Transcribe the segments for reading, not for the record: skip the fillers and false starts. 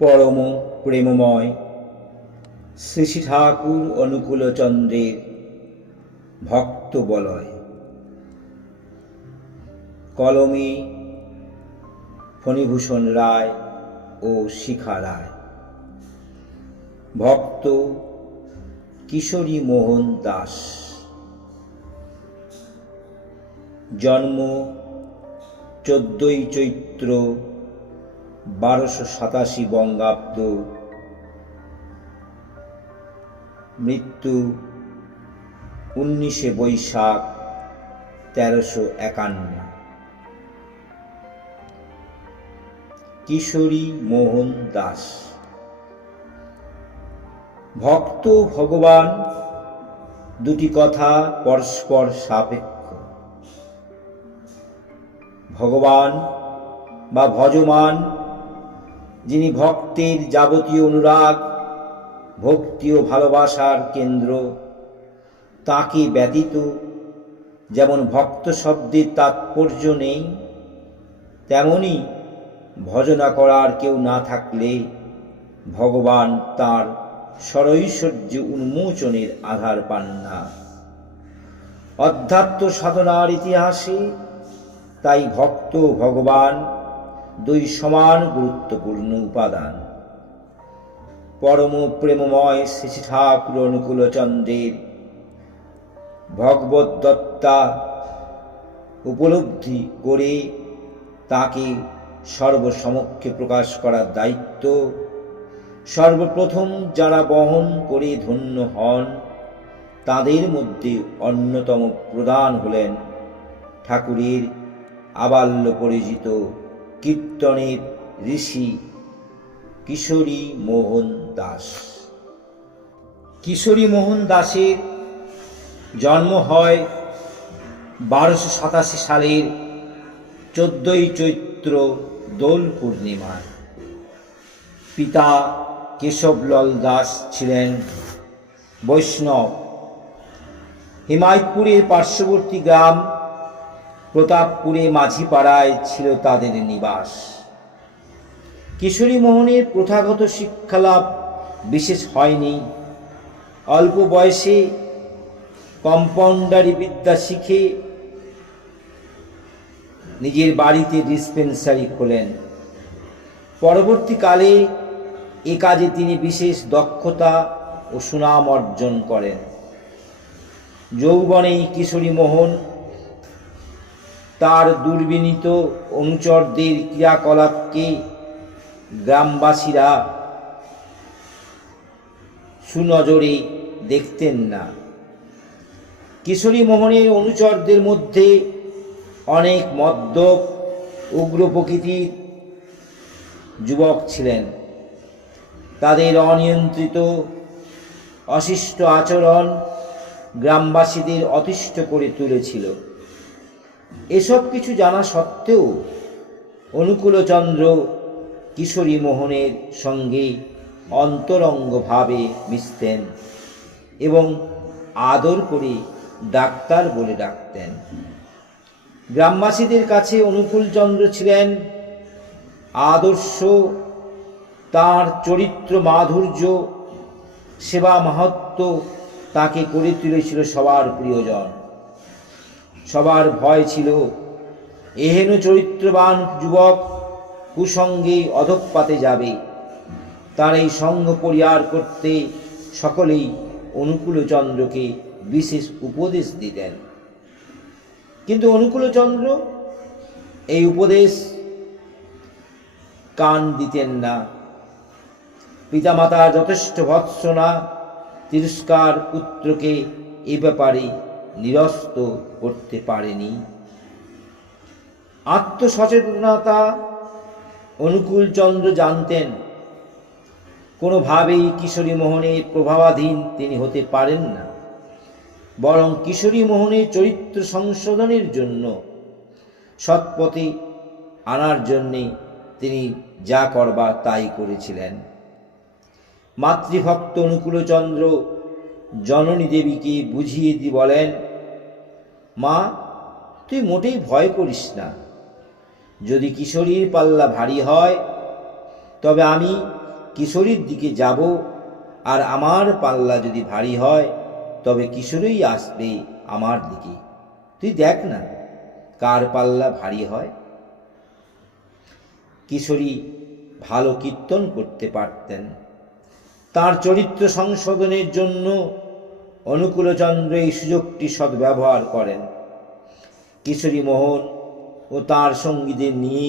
পরম প্রেমময় শ্রী শ্রী ঠাকুর অনুকূলচন্দ্রের ভক্ত বলয়। কলমে ফণীভূষণ রায় ও শিখা রায়। ভক্ত কিশোরী মোহন দাস। জন্ম 14ই চৈত্র 1287 বঙ্গাব্দ। মৃত্যু 19 বৈশাখ 1351। কিশোরী মোহন দাস। ভক্ত ভগবান দুটি কথা পরস্পর সাপেক্ষ। ভগবান বা ভজমান, যিনি ভক্তের যাবতীয় অনুরাগ, ভক্তি ও ভালোবাসার কেন্দ্র, তাকে ব্যতীত যেমন ভক্ত শব্দের তাৎপর্য নেই, তেমনি ভজনা করার কেউ না থাকলে ভগবান তাঁর স্বরৈশ্বর্য উন্মোচনের আধার পান না। অধ্যাত্ম সাধনার ইতিহাসে তাই ভক্ত ভগবান দুই সমান গুরুত্বপূর্ণ উপাদান। পরম প্রেমময় শ্রী শ্রী ঠাকুর অনুকূলচন্দ্রের ভগবত দত্তা উপলব্ধি করে তাকে সর্বসমক্ষে প্রকাশ করার দায়িত্ব সর্বপ্রথম যারা বহন করে ধন্য হন, তাদের মধ্যে অন্যতম প্রধান হলেন ঠাকুরের আবাল্য পরিচিত কীর্তনের ঋষি কিশোরী মোহন দাস। কিশোরী মোহন দাসের জন্ম হয় 1287 সালের 14ই চৈত্র দোল পূর্ণিমায়। পিতা কেশবলাল দাস ছিলেন বৈষ্ণব। হিমায়তপুরের পার্শ্ববর্তী গ্রাম প্রতাপপুরে মাঝিপাড়ায় ছিল তাদের নিবাস। কিশোরী মোহনের প্রথাগত শিক্ষালাভ বিশেষ হয়নি। অল্প বয়সে কম্পাউন্ডারি বিদ্যা শিখে নিজের বাড়িতে ডিসপেন্সারি খোলেন। পরবর্তীকালে এ কাজে তিনি বিশেষ দক্ষতা ও সুনাম অর্জন করেন। যৌবনেই কিশোরী মোহন তার দুর্বিনীত অনুচরদের ক্রিয়াকলাপকে গ্রামবাসীরা সুনজরে দেখতেন না। কিশোরী মোহনের অনুচরদের মধ্যে অনেক মদ্যপ উগ্র প্রকৃতির যুবক ছিলেন। তাদের অনিয়ন্ত্রিত অশিষ্ট আচরণ গ্রামবাসীদের অতিষ্ঠ করে তুলেছিল। এসব কিছু জানা সত্ত্বেও অনুকূলচন্দ্র কিশোরী মোহনের সঙ্গে অন্তরঙ্গভাবে মিশতেন এবং আদর করে ডাক্তার বলে ডাকতেন। গ্রামবাসীদের কাছে অনুকূলচন্দ্র ছিলেন আদর্শ। তাঁর চরিত্র মাধুর্য, সেবা মাহাত্ম্য তাকে করে তুলেছিল সবার প্রিয়জন। সবার ভয় ছিল এহেন চরিত্রবান যুবক কুসঙ্গে অধঃপাতে যাবে। তার এই সঙ্গ পরিহার করতে সকলেই অনুকূলচন্দ্রকে বিশেষ উপদেশ দিতেন। কিন্তু অনুকূলচন্দ্র এই উপদেশ কান দিতেন না। পিতামাতার যথেষ্ট ভর্ৎসনা তিরস্কার পুত্রকে এ ব্যাপারে নিরস্ত করতে পারেনি। আত্মসচেতনতা অনুকূলচন্দ্র জানতেন। কোনোভাবেই কিশোরী মোহনের প্রভাবাধীন তিনি হতে পারেন না, বরং কিশোরী মোহনের চরিত্র সংশোধনের জন্য, সৎপথে আনার জন্যে তিনি যা করবার তাই করেছিলেন। মাতৃভক্ত অনুকূলচন্দ্র জননী দেবীকে বুঝিয়ে দিয়ে বলেন, মা, তুই মোটেই ভয় করিস না। যদি কিশোরীর পাল্লা ভারী হয় তবে আমি কিশোরীর দিকে যাব, আর আমার পাল্লা যদি ভারী হয় তবে কিশোরী আসবে আমার দিকে। তুই দেখ না কার পাল্লা ভারী হয়। কিশোরী ভালো কীর্তন করতে পারতেন। তার চরিত্র সংশোধনের জন্য অনুকূলচন্দ্র এই সুযোগটি সদ্ব্যবহার করেন। কিশোরী মোহন ও তার সঙ্গীদের নিয়ে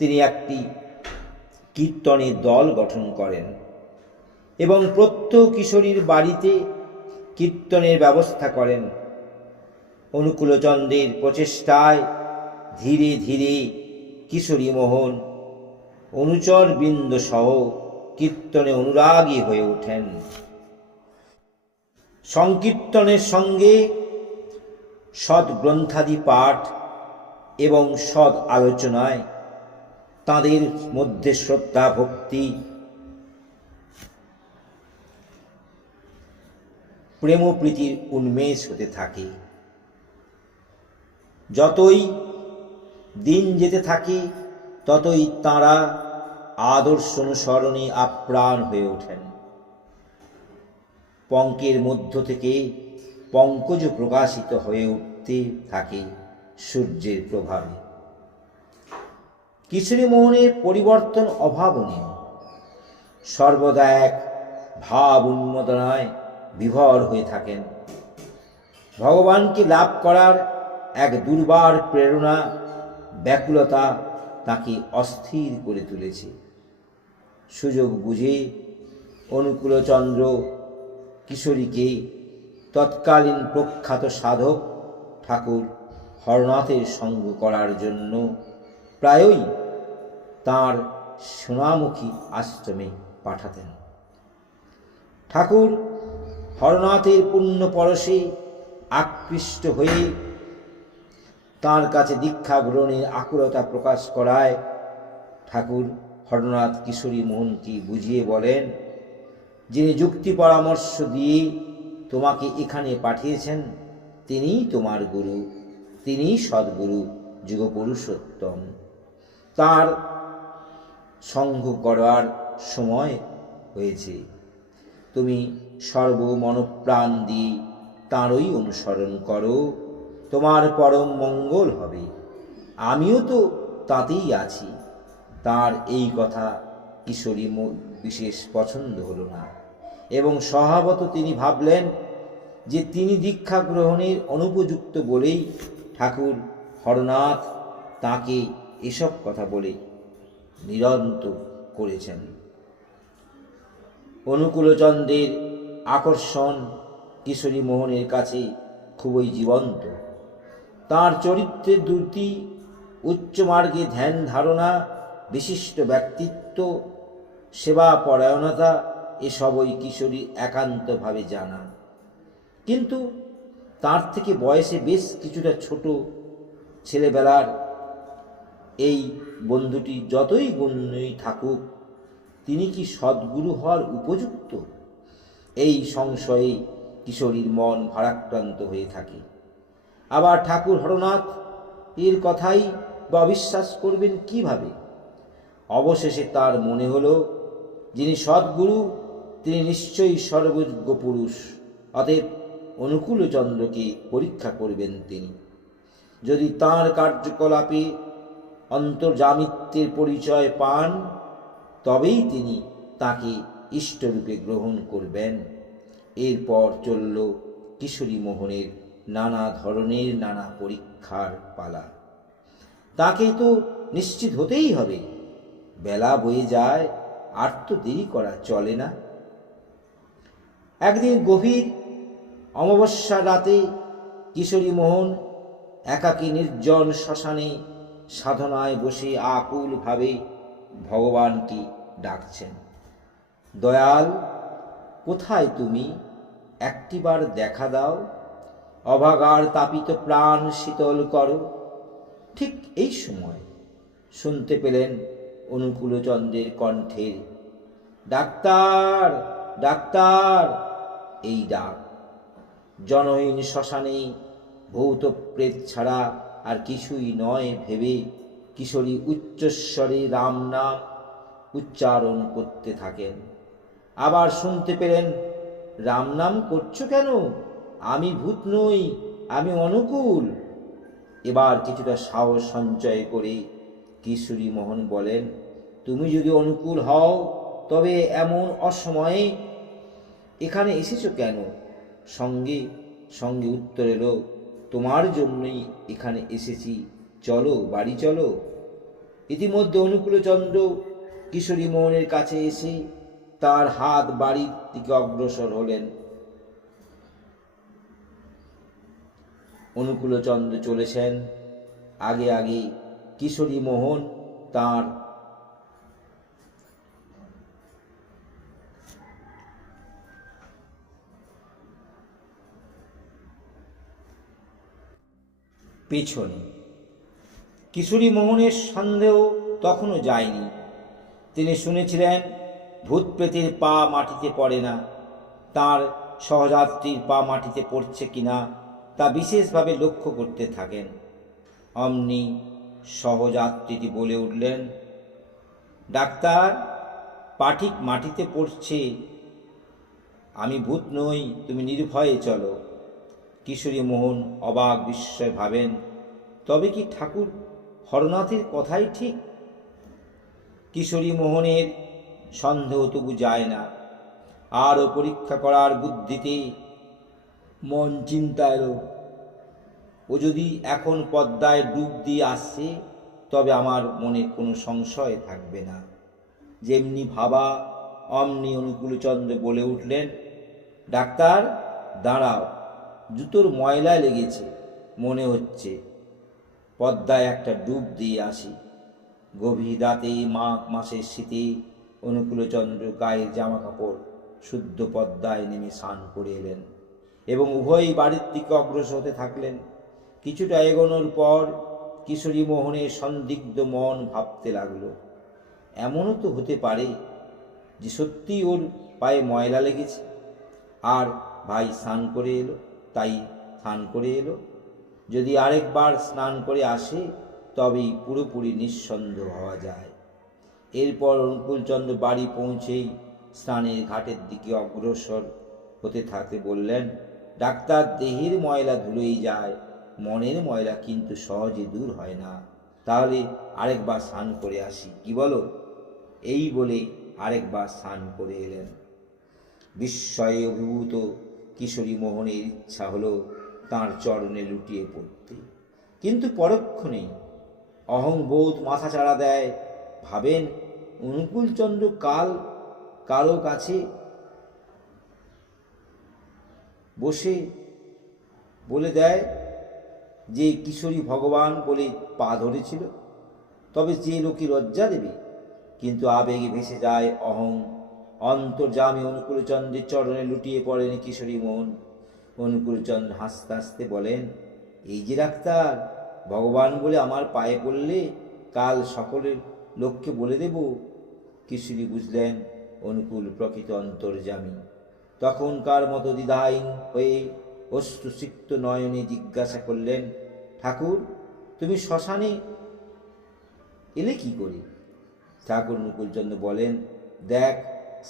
তিনি একটি কীর্তনের দল গঠন করেন এবং প্রত্যেক কিশোরীর বাড়িতে কীর্তনের ব্যবস্থা করেন। অনুকূলচন্দ্রের প্রচেষ্টায় ধীরে ধীরে কিশোরী মোহন অনুচর বৃন্দ সহ কীর্তনে অনুরাগী হয়ে ওঠেন। সংকীর্তনের সঙ্গে সৎ গ্রন্থাদি পাঠ এবং সৎ আলোচনায় তাঁদের মধ্যে শ্রদ্ধা ভক্তি প্রেম প্রীতির উন্মেষ হতে থাকে। যতই দিন যেতে থাকে ততই তাঁরা আদর্শ অনুসরণে আপ্রাণ হয়ে ওঠেন। পঙ্কের মধ্য থেকে পঙ্কজ প্রকাশিত হয়ে উঠতে থাকে সূর্যের প্রভাবে। কিশোরী মোহনের পরিবর্তন অভাবনীয়। সর্বদা এক ভাব উন্মাদনায় বিভোর হয়ে থাকেন। ভগবানকে লাভ করার এক দুর্বার প্রেরণা ব্যাকুলতা তাকে অস্থির করে তুলেছে। সুযোগ বুঝে অনুকূলচন্দ্র কিশোরীকে তৎকালীন প্রখ্যাত সাধক ঠাকুর হরনাথের সঙ্গ করার জন্য প্রায়ই তাঁর সোনামুখী আশ্রমে পাঠাতেন। ঠাকুর হরনাথের পুণ্য পরশে আকৃষ্ট হয়ে তাঁর কাছে দীক্ষা গ্রহণের আকুলতা প্রকাশ করায় ঠাকুর হরনাথ কিশোরী মোহনকে বুঝিয়ে বলেন, যিনি যুক্তি পরামর্শ দিয়ে তোমাকে এখানে পাঠিয়েছেন তিনিই তোমার গুরু, তিনিই সদ্গুরু যুগপুরুষোত্তম। তাঁর সঙ্গ করার সময় হয়েছে। তুমি সর্বমনপ্রাণ দিয়ে তাঁরই অনুসরণ করো, তোমার পরম মঙ্গল হবে। আমিও তো তাতেই আছি। তার এই কথা কিশোরী বিশেষ পছন্দ হলো না এবং স্বভাবত তিনি ভাবলেন যে তিনি দীক্ষা গ্রহণের অনুপযুক্ত বলেই ঠাকুর হরনাথ তাঁকে এসব কথা বলে নিরন্তর করেছেন। অনুকূলচন্দ্রের আকর্ষণ কিশোরী মোহনের কাছে খুবই জীবন্ত। তাঁর চরিত্রের দুটি উচ্চ মার্গে ধ্যান ধারণা, বিশিষ্ট ব্যক্তিত্ব, সেবা পরায়ণতা এসবই কিশোরী একান্তভাবে জানা। কিন্তু তার থেকে বয়সে বেশ কিছুটা ছোট ছেলেবেলার এই বন্ধুটি যতই গুণী থাকুক তিনি কি সদ্গুরু হওয়ার উপযুক্ত? এই সংশয়ে কিশোরীর মন ভারাক্রান্ত হয়ে থাকে। আবার ঠাকুর হরনাথ এর কথাই বা অবিশ্বাস করবেন কিভাবে? অবশেষে তার মনে হলো যিনি সদ্গুরু তিনি নিশ্চয়ই সর্বজ্ঞ পুরুষ, অতএব অনুকূলচন্দ্রকে পরীক্ষা করবেন তিনি। যদি তাঁর কার্যকলাপে অন্তর্যামিত্বের পরিচয় পান তবেই তিনি তাকে ইষ্টরূপে গ্রহণ করবেন। এরপর চলল কিশোরী মোহনের নানা ধরনের নানা পরীক্ষার পালা। তাকে তো নিশ্চিত হতেই হবে। বেলা বয়ে যায়, আর তো দেরি করা চলে না। একদিন গভীর অমাবস্যার রাতে কিশোরী মোহন একাকী নির্জন শ্মশানে সাধনায় বসে আকুলভাবে ভগবানকে ডাকছেন। দয়াল, কোথায় তুমি? একটিবার দেখা দাও, অভাগার তাপিত প্রাণ শীতল করো। ঠিক এই সময় শুনতে পেলেন অনুকূলচন্দ্রের কণ্ঠের ডাক্তার, ডাক্তার এই ডাক। জনহীন শ্মশানে ভূত প্রেত ছাড়া আর কিছুই নয় ভেবে কিশোরী উচ্চস্বরে রাম নাম উচ্চারণ করতে থাকেন। আবার শুনতে পেলেন, রাম নাম করছো কেন? আমি ভূত নই, আমি অনুকূল। এবার কিছুটা সাহস সঞ্চয় করে কিশোরী মোহন বলেন, তুমি যদি অনুকূল হও তবে এমন অসময়ে এখানে এসেছো কেন? সঙ্গে সঙ্গে উত্তর এলো, তোমার জন্যই এখানে এসেছি, চলো বাড়ি চলো। ইতিমধ্যে অনুকূলচন্দ্র কিশোরী মোহনের কাছে এসে তার হাত বাড়ির দিকে অগ্রসর হলেন। অনুকূলচন্দ্র চলেছেন, আগে আগে কিশোরী মোহন তার পেছনে। কিশোরী মোহনের সন্দেহ তখনও যায়নি। তিনি শুনেছিলেন ভূত প্রেতের পা মাটিতে পড়ে না। তার সহযাত্রীর পা মাটিতে পড়ছে কিনা তা বিশেষভাবে লক্ষ্য করতে থাকেন। অমনি সহযাত্রীটি বলে উঠলেন, ডাক্তার, পা ঠিক মাটিতে পড়ছে, আমি ভূত নই, তুমি নির্ভয়ে চলো। কিশোরী মোহন অবাক বিস্ময় ভাবেন, তবে কি ঠাকুর হরনাথের কথাই ঠিক? কিশোরী মোহনের সন্দেহ তবু যায় না। আরও পরীক্ষা করার বুদ্ধিতে মন চিন্তা এলো, ও যদি এখন পদ্মায় ডুব দিয়ে আসছে তবে আমার মনে কোনো সংশয় থাকবে না। যেমনি ভাবা অমনি অনুকূলচন্দ্র বলে উঠলেন, ডাক্তার দাঁড়াও, জুতোর ময়লা লেগেছে মনে হচ্ছে, পদ্মায় একটা ডুব দিয়ে আসি। গভীর রাতে মাঘ মাসের শীতে অনুকূলচন্দ্র গায়ের জামা কাপড় শুদ্ধ পদ্মায় নেমে স্নান করে এলেন এবং উভয়ই বাড়ির দিকে অগ্রসর হতে থাকলেন। কিছুটা এগোনোর পর কিশোরী মোহনের সন্দিগ্ধ মন ভাবতে লাগলো, এমনও তো হতে পারে যে সত্যিই ওর পায়ে ময়লা লেগেছে আর ভাই স্নান করে এলো, তাই স্নান করে এলো। যদি আরেকবার স্নান করে আসে তবেই পুরোপুরি নিঃসন্দেহ হওয়া যায়। এরপর অনুকূলচন্দ্র বাড়ি পৌঁছেই স্নানের ঘাটের দিকে অগ্রসর হতে থাকতে বললেন, ডাক্তার, দেহের ময়লা ধুলোই যায়, মনের ময়লা কিন্তু সহজে দূর হয় না, তাহলে আরেকবার স্নান করে আসি, কি বলো? এই বলে আরেকবার স্নান করে এলেন। বিস্ময়ে অভিভূত কিশোরী মোহনের ইচ্ছা হলো তাঁর চরণে লুটিয়ে পড়তে, কিন্তু পরক্ষণেই অহংবোধ মাথাচাড়া দেয়। ভাবেন, অনুকূলচন্দ্র কারো কাছে বসে বলে দেয় যে কিশোরী ভগবান বলে পা ধরেছিল, তবে যে লোকে লজ্জা দেবে। কিন্তু আবেগে ভেসে যায় অহং। অন্তর্যামী অনুকূলচন্দ্রের চরণে লুটিয়ে পড়েন কিশোরী মোহন। অনুকূলচন্দ্র হাসতে হাসতে বলেন, এই যে ডাক্তার, ভগবান বলে আমার পায়ে পড়লে কাল সকলের লোককে বলে দেব। কিশোরী বুঝলেন অনুকূল প্রকৃত অন্তর্যামী। তখনকার মতো দ্বিধাহীন হয়ে অশ্রুসিক্ত নয়নে জিজ্ঞাসা করলেন, ঠাকুর, তুমি শ্মশানে এলে কি করে? ঠাকুর অনুকূলচন্দ্র বলেন, দেখ,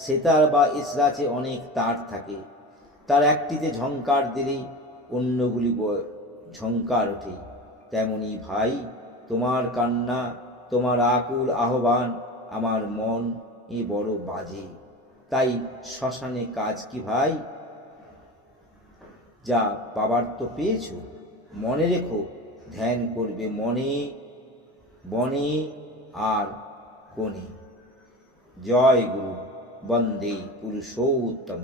সেতার বা ইসরাচে অনেক তার থাকে, তার একটিতে ঝংকার দিলেই অন্যগুলি ঝংকার ওঠে। তেমনি ভাই, তোমার কান্না, তোমার আকুল আহ্বান আমার মন বড় বাজে। তাই শ্মশানে কাজ কি ভাই? যা পাবার তো পেয়েছ, মনে রেখো, ধ্যান করবে মনে, বনে আর কোণে। জয় গুরু, বন্দে পুরুষোত্তম।